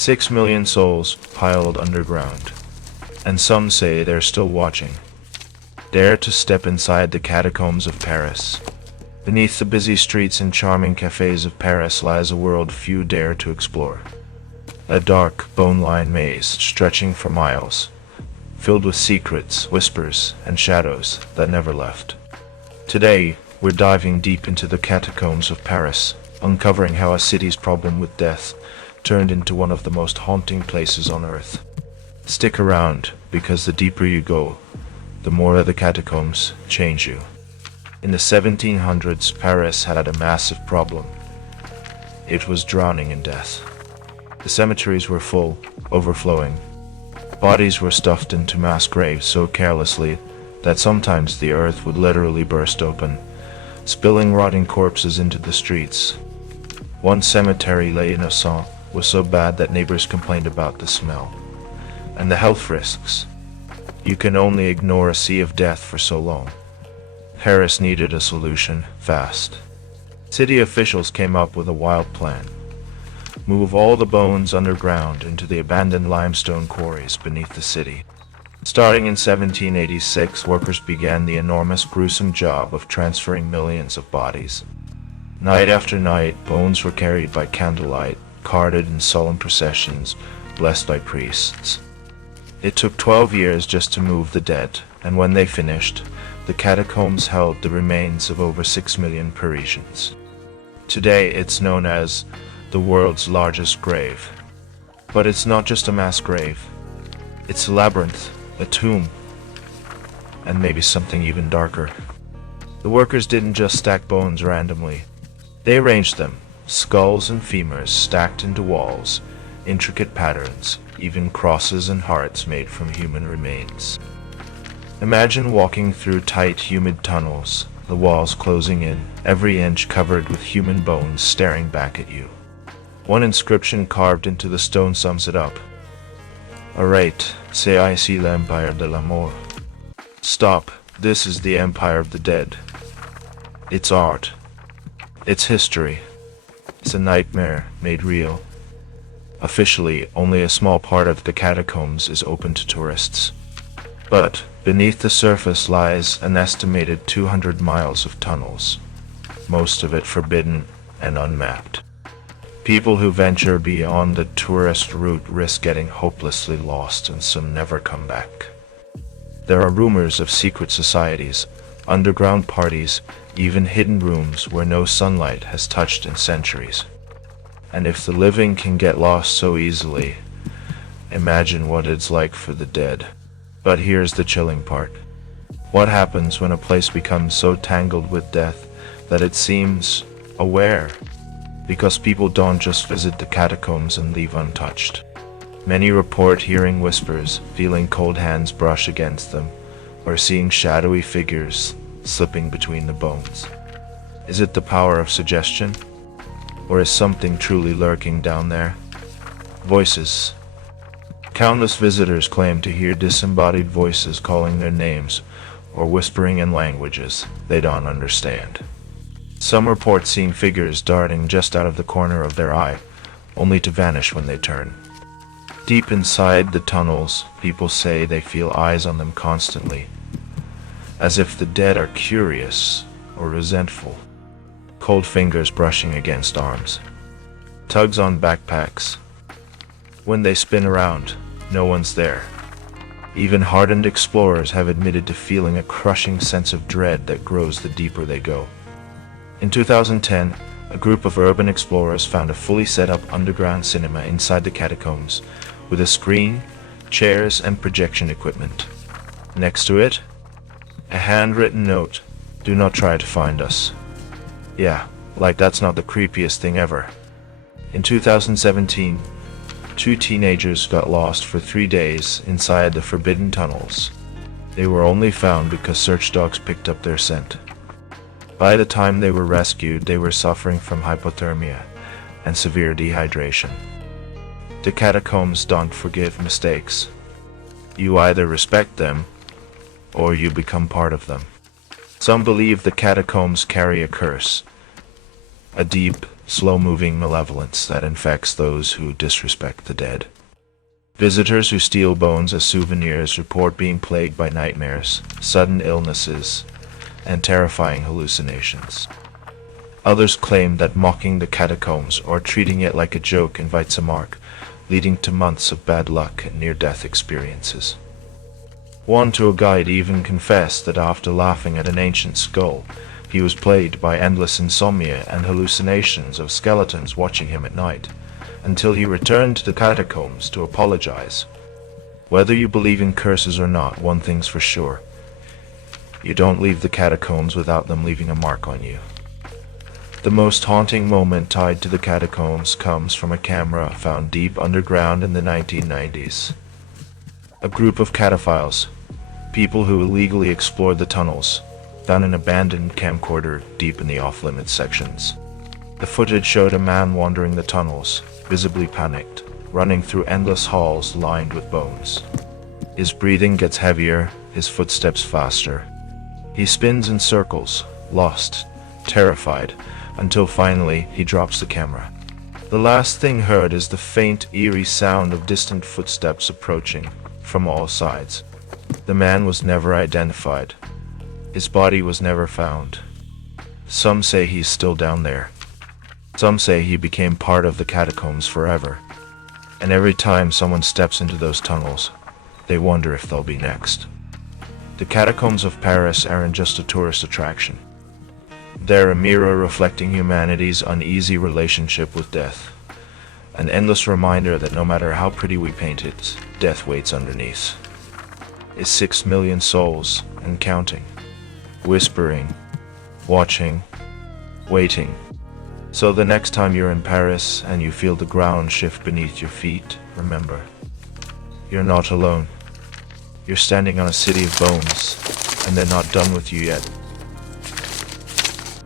6 million souls piled underground. And some say they're still watching. Dare to step inside the catacombs of Paris. Beneath the busy streets and charming cafes of Paris lies a world few dare to explore. A dark, bone-lined maze stretching for miles, filled with secrets, whispers, and shadows that never left. Today, we're diving deep into the catacombs of Paris, uncovering how a city's problem with death turned into one of the most haunting places on Earth. Stick around, because the deeper you go, the more the catacombs change you. In the 1700s, Paris had a massive problem. It was drowning in death. The cemeteries were full, overflowing. Bodies were stuffed into mass graves so carelessly that sometimes the earth would literally burst open, spilling rotting corpses into the streets. One cemetery, Les Innocents, was so bad that neighbors complained about the smell and the health risks. You can only ignore a sea of death for so long. Paris needed a solution, fast. City officials came up with a wild plan. Move all the bones underground into the abandoned limestone quarries beneath the city. Starting in 1786, workers began the enormous, gruesome job of transferring millions of bodies. Night after night, bones were carried by candlelight, carted in solemn processions, blessed by priests. It took 12 years just to move the dead, and when they finished, the catacombs held the remains of over 6 million Parisians. Today, it's known as the world's largest grave. But it's not just a mass grave. It's a labyrinth, a tomb, and maybe something even darker. The workers didn't just stack bones randomly. They arranged them, skulls and femurs stacked into walls, intricate patterns, even crosses and hearts made from human remains. Imagine walking through tight, humid tunnels, the walls closing in, every inch covered with human bones staring back at you. One inscription carved into the stone sums it up. Arrête, c'est ici l'empire de la mort. Stop, this is the empire of the dead. It's art. It's history. It's a nightmare made real. Officially, only a small part of the catacombs is open to tourists. But beneath the surface lies an estimated 200 miles of tunnels, most of it forbidden and unmapped. People who venture beyond the tourist route risk getting hopelessly lost and some never come back. There are rumors of secret societies, underground parties, even hidden rooms where no sunlight has touched in centuries. And if the living can get lost so easily, imagine what it's like for the dead. But here's the chilling part. What happens when a place becomes so tangled with death that it seems aware? Because people don't just visit the catacombs and leave untouched. Many report hearing whispers, feeling cold hands brush against them, or seeing shadowy figures slipping between the bones. Is it the power of suggestion? Or is something truly lurking down there? Voices. Countless visitors claim to hear disembodied voices calling their names or whispering in languages they don't understand. Some report seeing figures darting just out of the corner of their eye, only to vanish when they turn. Deep inside the tunnels, people say they feel eyes on them constantly, as if the dead are curious or resentful. Cold fingers brushing against arms. Tugs on backpacks. When they spin around, no one's there. Even hardened explorers have admitted to feeling a crushing sense of dread that grows the deeper they go. In 2010, a group of urban explorers found a fully set-up underground cinema inside the catacombs, with a screen, chairs, and projection equipment. Next to it, a handwritten note, "Do not try to find us." Yeah, like that's not the creepiest thing ever. In 2017, two teenagers got lost for 3 days inside the forbidden tunnels. They were only found because search dogs picked up their scent. By the time they were rescued, they were suffering from hypothermia and severe dehydration. The catacombs don't forgive mistakes. You either respect them, or you become part of them. Some believe the catacombs carry a curse, a deep, slow-moving malevolence that infects those who disrespect the dead. Visitors who steal bones as souvenirs report being plagued by nightmares, sudden illnesses, and terrifying hallucinations. Others claim that mocking the catacombs or treating it like a joke invites a mark, leading to months of bad luck and near-death experiences. One tour guide even confessed that after laughing at an ancient skull, he was plagued by endless insomnia and hallucinations of skeletons watching him at night, until he returned to the catacombs to apologize. Whether you believe in curses or not, one thing's for sure: you don't leave the catacombs without them leaving a mark on you. The most haunting moment tied to the catacombs comes from a camera found deep underground in the 1990s. A group of cataphiles, people who illegally explored the tunnels, found an abandoned camcorder deep in the off-limits sections. The footage showed a man wandering the tunnels, visibly panicked, running through endless halls lined with bones. His breathing gets heavier, his footsteps faster. He spins in circles, lost, terrified, until finally he drops the camera. The last thing heard is the faint, eerie sound of distant footsteps approaching from all sides. The man was never identified. His body was never found. Some say he's still down there. Some say he became part of the catacombs forever. And every time someone steps into those tunnels, they wonder if they'll be next. The catacombs of Paris aren't just a tourist attraction. They're a mirror reflecting humanity's uneasy relationship with death. An endless reminder that no matter how pretty we paint it, death waits underneath. It's 6 million souls, and counting. Whispering, watching, waiting. So the next time you're in Paris and you feel the ground shift beneath your feet, remember, you're not alone. You're standing on a city of bones, and they're not done with you yet.